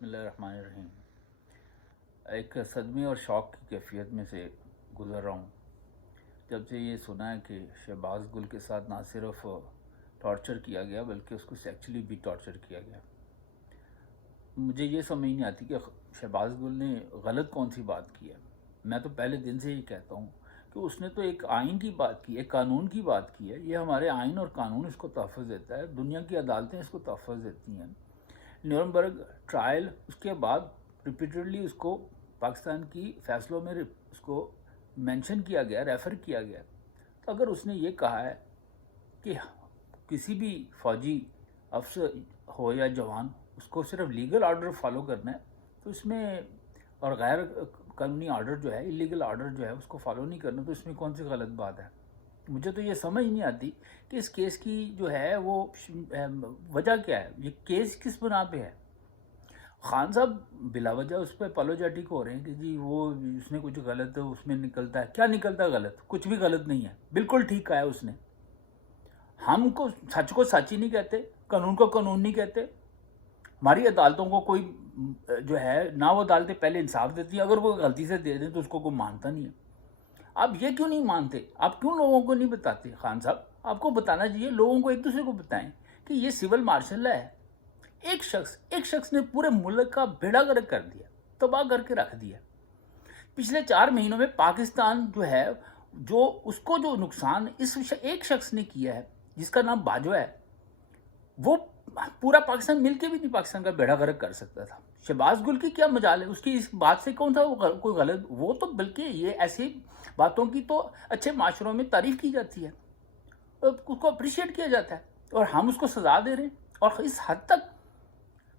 بسم اللہ الرحمن الرحیم۔ ایک صدمے اور شوق کی کیفیت میں سے گزر رہا ہوں جب سے یہ سنا ہے کہ شہباز گل کے ساتھ نہ صرف ٹارچر کیا گیا بلکہ اس کو سیکچولی بھی ٹارچر کیا گیا۔ مجھے یہ سمجھ نہیں آتی کہ شہباز گل نے غلط کون سی بات کی ہے۔ میں تو پہلے دن سے ہی کہتا ہوں کہ اس نے تو ایک آئین کی بات کی، ایک قانون کی بات کی ہے۔ یہ ہمارے آئین اور قانون اس کو تحفظ دیتا ہے، دنیا کی عدالتیں اس کو تحفظ دیتی ہیں۔ نیورنبرگ ٹرائل اس کے بعد ریپیٹڈلی اس کو پاکستان کی فیصلوں میں اس کو مینشن کیا گیا، ریفر کیا گیا۔ تو اگر اس نے یہ کہا ہے کہ کسی بھی فوجی افسر ہو یا جوان اس کو صرف لیگل آرڈر فالو کرنا ہے تو اس میں، اور غیر قانونی آرڈر جو ہے، اللیگل آرڈر جو ہے اس کو فالو نہیں کرنا، تو اس میں کون سی غلط بات ہے؟ مجھے تو یہ سمجھ نہیں آتی کہ اس کیس کی جو ہے وہ وجہ کیا ہے، یہ کیس کس بنا پہ ہے۔ خان صاحب بلا وجہ اس پہ پالوجیٹک ہو رہے ہیں کہ جی وہ اس نے کچھ غلط اس میں نکلتا ہے۔ کیا نکلتا ہے غلط؟ کچھ بھی غلط نہیں ہے، بالکل ٹھیک کہا ہے اس نے۔ ہم کو سچ ہی نہیں کہتے، قانون کو قانون نہیں کہتے۔ ہماری عدالتوں کو کوئی جو ہے نہ، وہ عدالتیں پہلے انصاف دیتی ہیں، اگر وہ غلطی سے دے دیں تو اس کو کوئی مانتا نہیں ہے۔ آپ یہ کیوں نہیں مانتے؟ آپ کیوں لوگوں کو نہیں بتاتے؟ خان صاحب آپ کو بتانا چاہیے، لوگوں کو ایک دوسرے کو بتائیں کہ یہ سول مارشل لا ہے۔ ایک شخص نے پورے ملک کا بیڑا گرک کر دیا، تباہ کر کے رکھ دیا۔ پچھلے 4 مہینوں میں پاکستان جو ہے، جو اس کو جو نقصان اس ایک شخص نے کیا ہے جس کا نام باجوہ ہے، وہ پورا پاکستان مل کے بھی نہیں پاکستان کا بیڑا غرق کر سکتا تھا۔ شہباز گل کی کیا مجال ہے؟ اس کی اس بات سے کون تھا کوئی غلط؟ وہ تو بلکہ یہ ایسی باتوں کی تو اچھے معاشروں میں تعریف کی جاتی ہے، اس کو اپریشیٹ کیا جاتا ہے، اور ہم اس کو سزا دے رہے ہیں۔ اور اس حد تک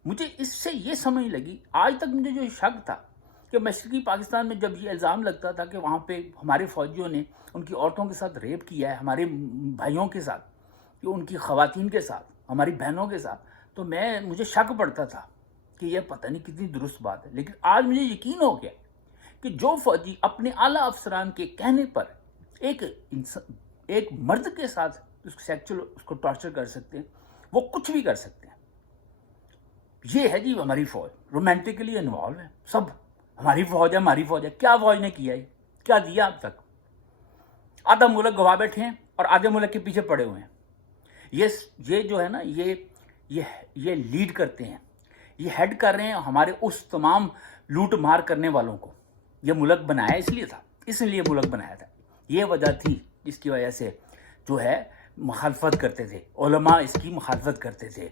مجھے اس سے یہ سمجھ لگی، آج تک مجھے جو شک تھا کہ مشرقی پاکستان میں جب یہ الزام لگتا تھا کہ وہاں پہ ہمارے فوجیوں نے ان کی عورتوں کے ساتھ ریپ کیا ہے، ہمارے بھائیوں کے ساتھ، ان کی خواتین کے ساتھ، ہماری بہنوں کے ساتھ، تو مجھے شک پڑتا تھا کہ یہ پتہ نہیں کتنی درست بات ہے۔ لیکن آج مجھے یقین ہو گیا کہ جو فوجی اپنے اعلیٰ افسران کے کہنے پر ایک مرد کے ساتھ اس کو ٹارچر کر سکتے ہیں، وہ کچھ بھی کر سکتے ہیں۔ یہ ہے جی ہماری فوج، رومانٹکلی انوالو ہے سب۔ ہماری فوج ہے، کیا فوج نے کیا ہے؟ کیا دیا اب تک؟ آدھا ملک گوا بیٹھے ہیں اور آدھے ملک کے پیچھے پڑے ہوئے ہیں۔ یہ جو ہے نا، یہ لیڈ کرتے ہیں، یہ ہیڈ کر رہے ہیں ہمارے اس تمام لوٹ مار کرنے والوں کو۔ یہ ملک بنایا اس لیے ملک بنایا تھا۔ یہ وجہ تھی جس کی وجہ سے جو ہے مخالفت کرتے تھے، علماء اس کی مخالفت کرتے تھے،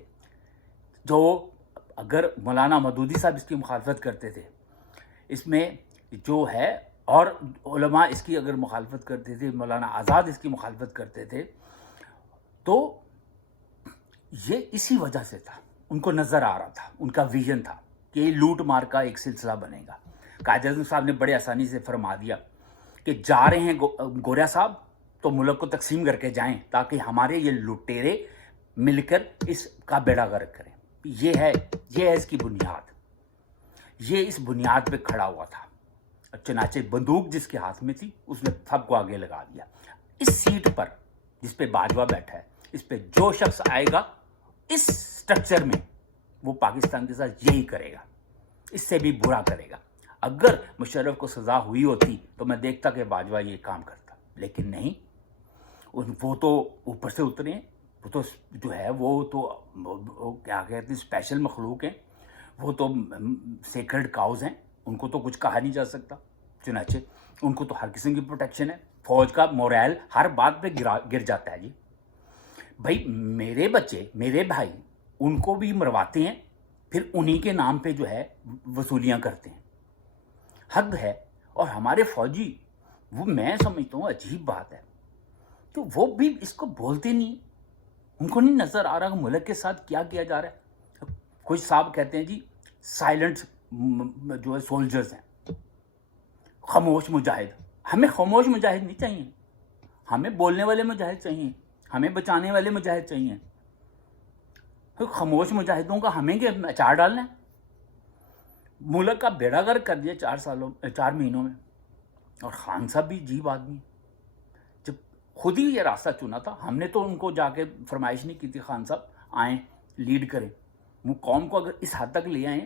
جو اگر مولانا مودودی صاحب اس کی مخالفت کرتے تھے، اس میں جو ہے، اور علماء اس کی اگر مخالفت کرتے تھے، مولانا آزاد اس کی مخالفت کرتے تھے، تو یہ اسی وجہ سے تھا۔ ان کو نظر آ رہا تھا، ان کا ویژن تھا کہ یہ لوٹ مار کا ایک سلسلہ بنے گا۔ قائد اعظم صاحب نے بڑے آسانی سے فرما دیا کہ جا رہے ہیں گوریا صاحب تو ملک کو تقسیم کر کے جائیں تاکہ ہمارے یہ لٹیرے مل کر اس کا بیڑا غرق کریں۔ یہ ہے اس کی بنیاد، یہ اس بنیاد پہ کھڑا ہوا تھا۔ چنانچہ بندوق جس کے ہاتھ میں تھی اس نے سب کو آگے لگا دیا۔ اس سیٹ پر جس پہ باجوہ بیٹھا ہے، اس پہ جو شخص آئے گا اس سٹرکچر میں، وہ پاکستان کے ساتھ یہی کرے گا، اس سے بھی برا کرے گا۔ اگر مشرف کو سزا ہوئی ہوتی تو میں دیکھتا کہ باجوہ یہ کام کرتا، لیکن نہیں۔ وہ تو اوپر سے اترے ہیں، وہ تو جو ہے وہ کیا کہتے ہیں، اسپیشل مخلوق ہیں، وہ تو سیکرڈ کاؤز ہیں، ان کو تو کچھ کہا نہیں جا سکتا۔ چنانچہ ان کو تو ہر قسم کی پروٹیکشن ہے، فوج کا مورائل ہر بات پہ گر جاتا ہے۔ جی بھائی، میرے بچے، میرے بھائی، ان کو بھی مرواتے ہیں، پھر انہی کے نام پہ جو ہے وصولیاں کرتے ہیں۔ حد ہے۔ اور ہمارے فوجی، وہ میں سمجھتا ہوں عجیب بات ہے کہ وہ بھی اس کو بولتے نہیں، ان کو نہیں نظر آ رہا کہ ملک کے ساتھ کیا کیا جا رہا ہے۔ کچھ صاحب کہتے ہیں جی سائلنٹ جو ہے سولجرز ہیں، خاموش مجاہد۔ ہمیں خاموش مجاہد نہیں چاہیے، ہمیں بولنے والے مجاہد چاہیے، ہمیں بچانے والے مجاہد چاہیے۔ خاموش مجاہدوں کا ہمیں کیا اچار ڈالنا ہے؟ ملک کا بیڑا غرق کر دیا 4 مہینوں میں۔ اور خان صاحب بھی عجیب آدمی، جب خود ہی یہ راستہ چنا تھا، ہم نے تو ان کو جا کے فرمائش نہیں کی تھی خان صاحب آئیں لیڈ کریں۔ وہ قوم کو اگر اس حد تک لے آئیں،